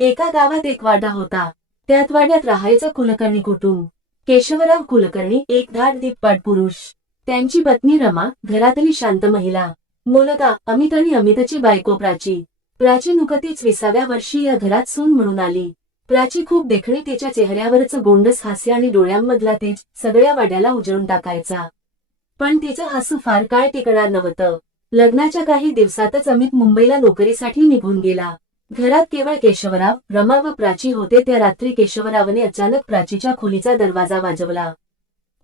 एका गावात एक वाडा होता. त्यात वाड्यात राहायचं कुलकर्णी कुटुंब. केशवराव कुलकर्णी एक धाडदीप्पाट पुरुष. त्यांची पत्नी रमा घरातली शांत महिला. मुलगा अमित आणि अमितची बायको प्राची. प्राची नुकतीच 20व्या वर्षी या घरात सून म्हणून आली. प्राची खूप देखणी. तिच्या चेहऱ्यावरचं गोंडस हास्य आणि डोळ्यांमधला तेज सगळ्या वाड्याला उजळून टाकायचा. पण तिचं हसू फार काळ टिकणार नव्हतं. लग्नाच्या काही दिवसातच अमित मुंबईला नोकरीसाठी निघून गेला. घरात केवळ केशवराव, रमा व प्राची होते. त्या रात्री केशवरावने अचानक प्राचीच्या खोलीचा दरवाजा वाजवला.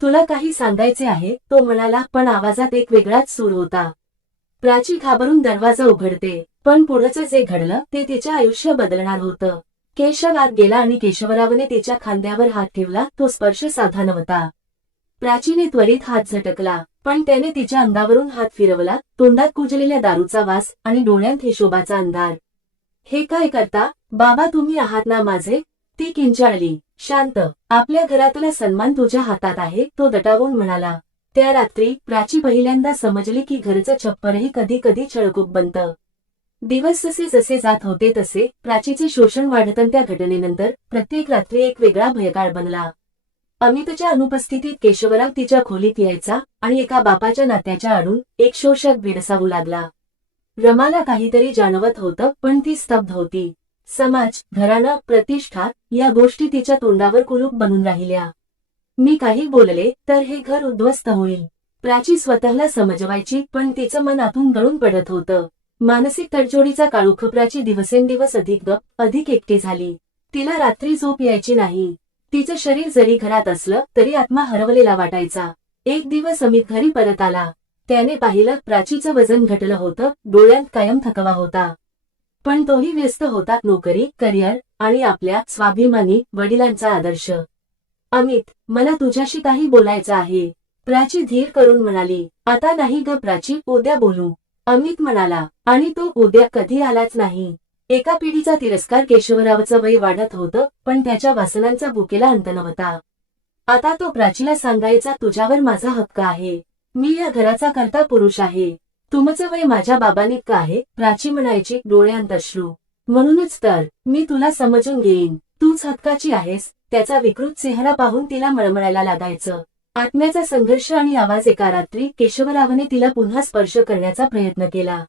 तुला काही सांगायचे आहे, तो म्हणाला, पण आवाजात एक वेगळाच सूर होता. प्राची घाबरून दरवाजा उघडते, पण पुढचं जे घडलं ते तिचं आयुष्य बदलणार होतं. केशव आत गेला आणि केशवरावने तिच्या खांद्यावर हात ठेवला. तो स्पर्श साधा नव्हता. प्राचीने त्वरित हात झटकला, पण त्याने तिच्या अंगावरून हात फिरवला. तोंडात कुजलेल्या दारूचा वास आणि डोळ्यांत हिशोबाचा अंधार. हे काय करता बाबा, तुम्ही आहात ना माझे? ती किंचाळली. शांत, आपल्या घरातला सन्मान तुझ्या हातात आहे, तो दटावून म्हणाला. त्या रात्री प्राची पहिल्यांदा समजली की घरचं छप्परही कधी कधी छळकूप बनतं. दिवस जसे जसे जात होते तसे प्राचीचे शोषण वाढत. त्या घटनेनंतर प्रत्येक रात्री एक वेगळा भयकाळ बनला. अमितच्या अनुपस्थितीत केशवराव तिच्या खोलीत यायचा आणि एका बापाच्या नात्याच्या आडून एक शोषक भेडसावू लागला. रमाला काहीतरी जाणवत होतं, पण ती स्तब्ध होती. समाज, घराणं, प्रतिष्ठा या गोष्टी तिच्या तोंडावर कुलूप बनून राहिल्या. मी काही बोलले तर हे घर उद्ध्वस्त होईल. प्राची स्वतःला समजवायची, पण तिचं मन आतून गळून पडत होतं. मानसिक तडजोडीचा काळोख. प्राची दिवसेंदिवस अधिक गप्प, अधिक एकटी झाली. तिला रात्री झोप यायची नाही. तिचं शरीर जरी घरात असलं तरी आत्मा हरवलेला वाटायचा. एक दिवस अमित घरी परत आला. त्याने पाहिलं, प्राचीचं वजन घटलं होतं, डोळ्यांत कायम थकवा होता. पण तोही व्यस्त होता. नोकरी, करिअर आणि आपल्या स्वाभिमानी वडिलांचा आदर्श. अमित, मला तुझ्याशी काही बोलायचं आहे, प्राची धीर करून म्हणाली. आता नाही ग प्राची, उद्या बोलू, अमित म्हणाला. आणि तो उद्या कधी आलाच नाही. एका पिढीचा तिरस्कार. केशवरावचं वय वाढत होतं, पण त्याच्या वासनांचा भुकेला अंत नव्हता. आता तो प्राचीला सांगायचा, तुझ्यावर माझा हक्क आहे, मी या घराचा कर्ता पुरुष आहे. तुमचं वय माझ्या बाबांइतकं आहे, प्राची म्हणायची, डोळ्यांत अश्रू. म्हणूनच तर मी तुला समजून घेईन, तूच हक्काची आहेस. त्याचा विकृत चेहरा पाहून तिला मळमळायला लागायचं. आत्म्याचा संघर्ष आणि आवाज. एका रात्री केशवरावने तिला पुन्हा स्पर्श करण्याचा प्रयत्न केला.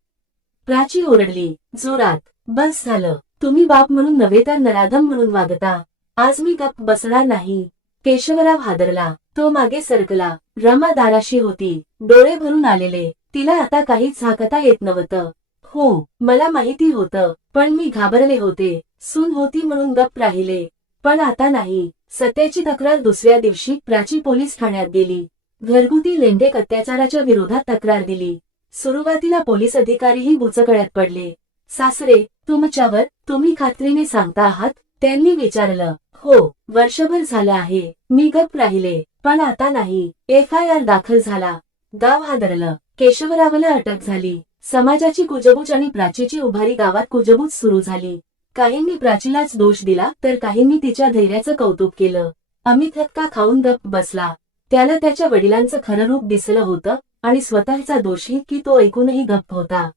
प्राची ओरडली जोरात, बस झालं, तुम्ही बाप म्हणून नव्हे तर नराधम म्हणून वागता. आज मी गप्प बसणार नाही. केशवराव हादरला. तो मागे सरकला. रमा दाराशी होती, डोळे भरून आलेले. तिला आता काहीच झाकता येत नव्हतं. हो, मला माहिती होतं, पण मी घाबरले होते. सून होती म्हणून गप्प राहिले, पण आता नाही. सत्याची तक्रार. दुसऱ्या दिवशी प्राची पोलीस ठाण्यात गेली. घरगुती लैंगिक अत्याचाराच्या विरोधात तक्रार दिली. सुरुवातीला पोलीस अधिकारीही बुचकळ्यात पडले. सासरे, तुमच्यावर तुम्ही खात्रीने सांगता आहात, त्यांनी विचारलं. हो, वर्षभर झालं आहे. मी गप्प राहिले, पण आता नाही. FIR दाखल झाला. गाव हादरलं. केशवरावला अटक झाली. समाजाची कुजबूज आणि प्राचीची उभारी. गावात कुजबूज सुरू झाली. काहींनी प्राचीलाच दोष दिला, तर काहींनी तिच्या धैर्याचं कौतुक केलं. अमित धक्का खाऊन गप्प बसला. त्याला त्याच्या वडिलांचं खरं रूप दिसलं होतं आणि स्वतःचा दोषही की तो ऐकूनही गप्प होता.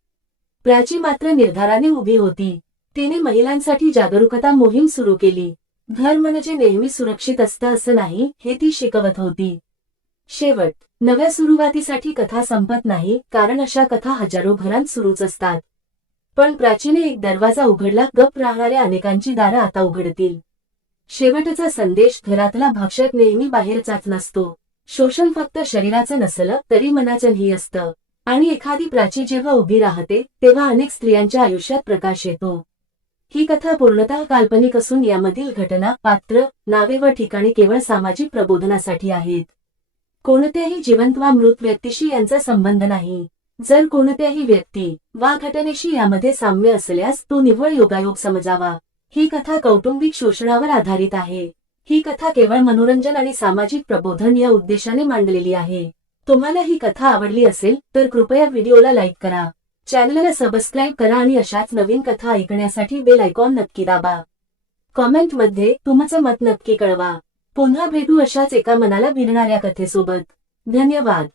प्राची मात्र निर्धाराने उभी होती. तिने महिलांसाठी जागरूकता मोहीम सुरू केली. घर म्हणजे नेहमी सुरक्षित असतं असं नाही, हे ती शिकवत होती. शेवट. नव्या सुरुवातीसाठी कथा संपत नाही, कारण अशा कथा हजारो घरांत सुरूच असतात. पण प्राचीने एक दरवाजा उघडला. गप्प राहणाऱ्या अनेकांची दारं आता उघडतील. शेवटचा संदेश. घरातला भक्षक नेहमी बाहेरचाच नसतो. शोषण फक्त शरीराचं नसलं तरी मनाचंही असतं. आणि एखादी प्राची जेव्हा उभी राहते तेव्हा अनेक स्त्रियांच्या आयुष्यात प्रकाश येतो. ही कथा पूर्णतः काल्पनिक असून यामधील घटना, पात्र, नावे व ठिकाणे केवळ सामाजिक प्रबोधनासाठी आहेत. कोणत्याही जिवंत वा मृत व्यक्तीशी यांचा संबंध नाही. जर कोणत्याही व्यक्ती वा घटनेशी यामध्ये साम्य असल्यास तो निव्वळ योगायोग समजावा. ही कथा कौटुंबिक शोषणावर आधारित आहे. ही कथा केवळ मनोरंजन आणि सामाजिक प्रबोधन या उद्देशाने मांडलेली आहे. तुम्हाला ही कथा आवडली असेल तर कृपया व्हिडिओला लाईक करा, चॅनलला सबस्क्राईब करा आणि अशाच नवीन कथा ऐकण्यासाठी बेल आयकॉन नक्की दाबा. कॉमेंटमध्ये तुमचं मत नक्की कळवा. पुन्हा भेटू अशाच एका मनाला भिडणाऱ्या कथेसोबत. धन्यवाद.